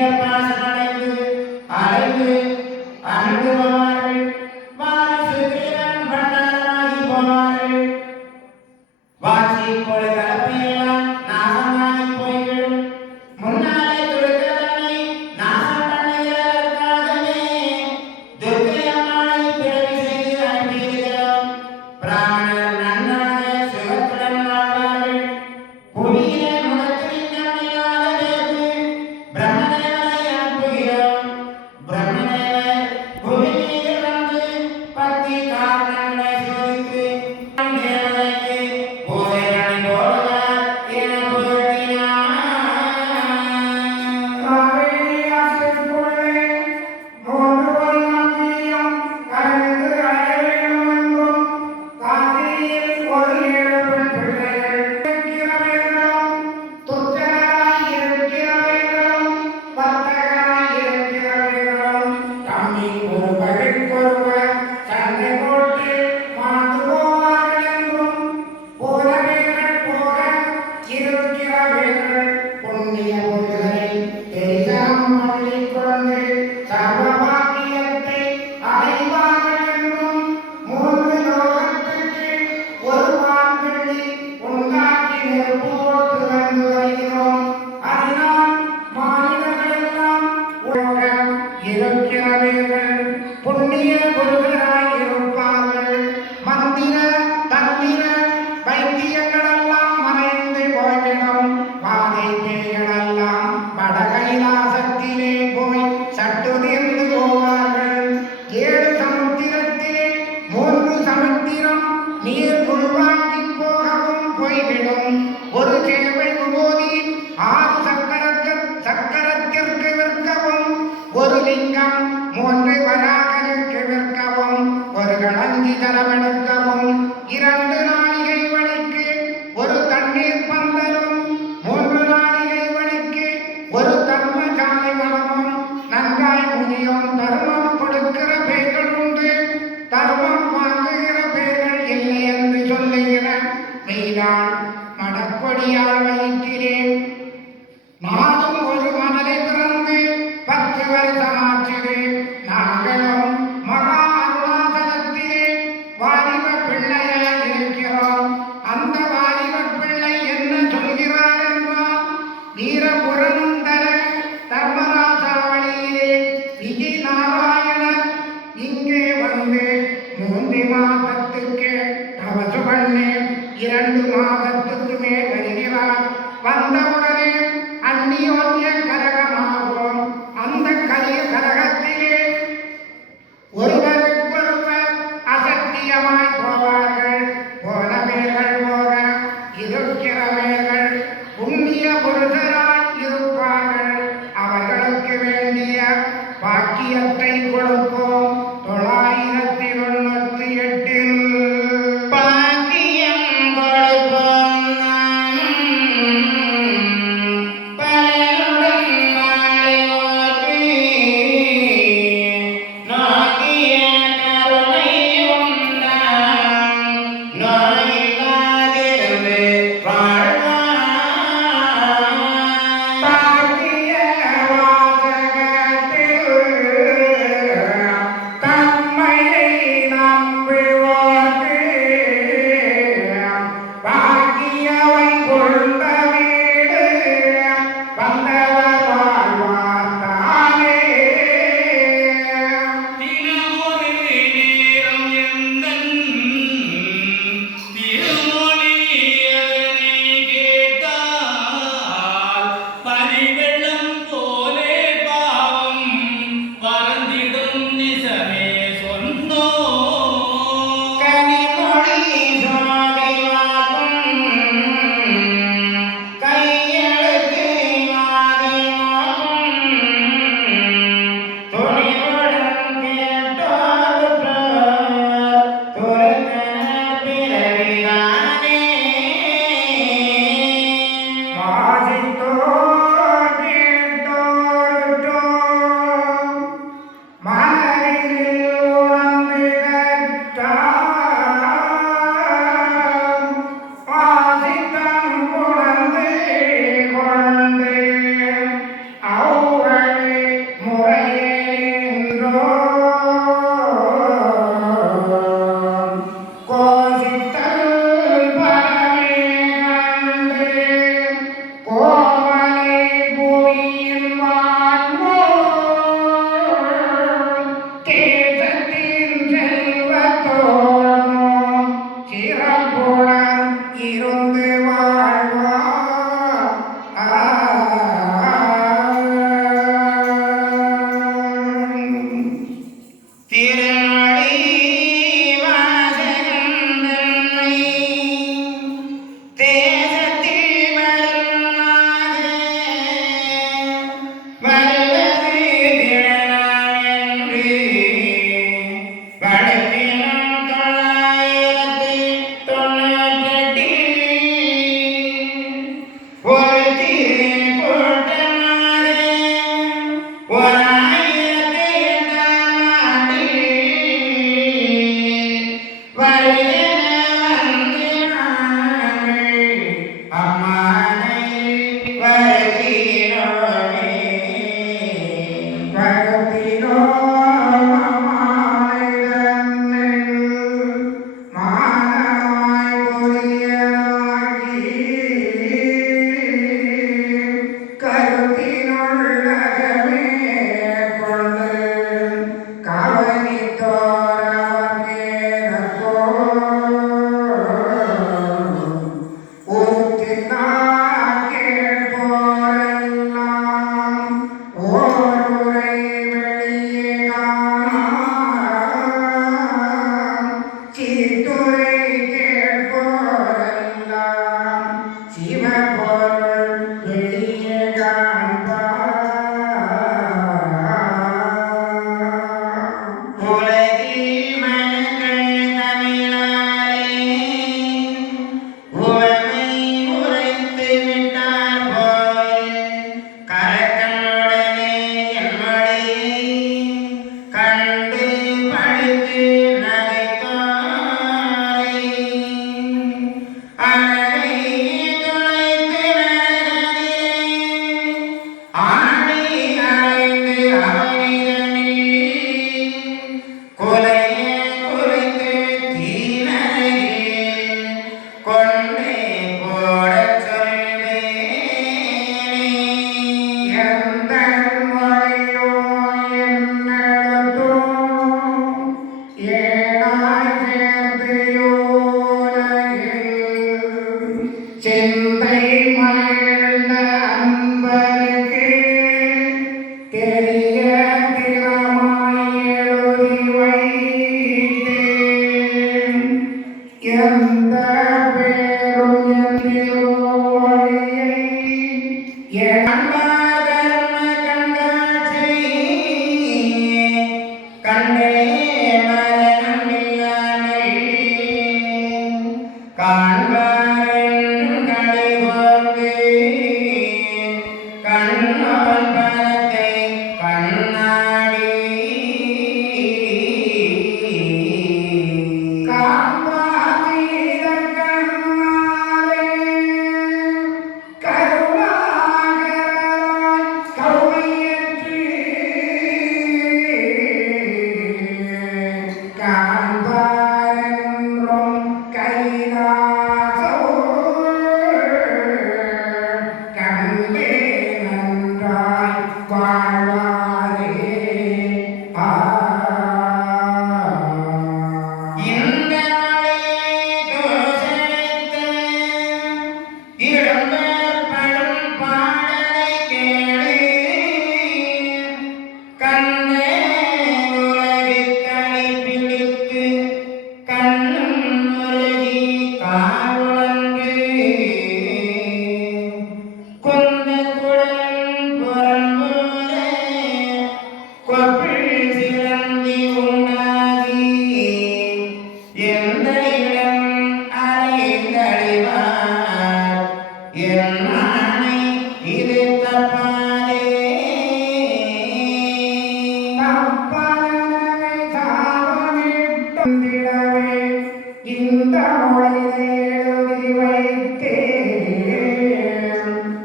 வீரமான அடைந்து அடைந்து பெய்தான் மடப்படியால் வகிக்கிறேன் மாதம் ஒரு மனதை பிறந்து பத்து வருஷமாச்சுது நாங்களும் மகா அருணாசலத்திலே வாலிப பிள்ளையாய் இருக்கிறோம். அந்த வாலிப பிள்ளை மூன்று மாதத்துக்கு இரண்டு மாதத்துக்கு மேல் வருகிறார் வந்தவுடனே அந்நியோன்ய கரகமாகும். அந்த கரிய கரகத்திலே ஒருவருக்கொருவர் அசத்தியமாய் போவார்கள். போன மேல்கள் போக இருக்கிற மேல்கள் புண்ணிய புருஷராய் இருப்பார்கள். அவர்களுக்கு வேண்டிய பாக்கியத்தை கொடுப்போம். தொள்ளாயிரம் Keri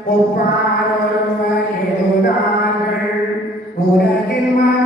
ஒப்பாரொருவர் எழுதார்கள். உலகில் மன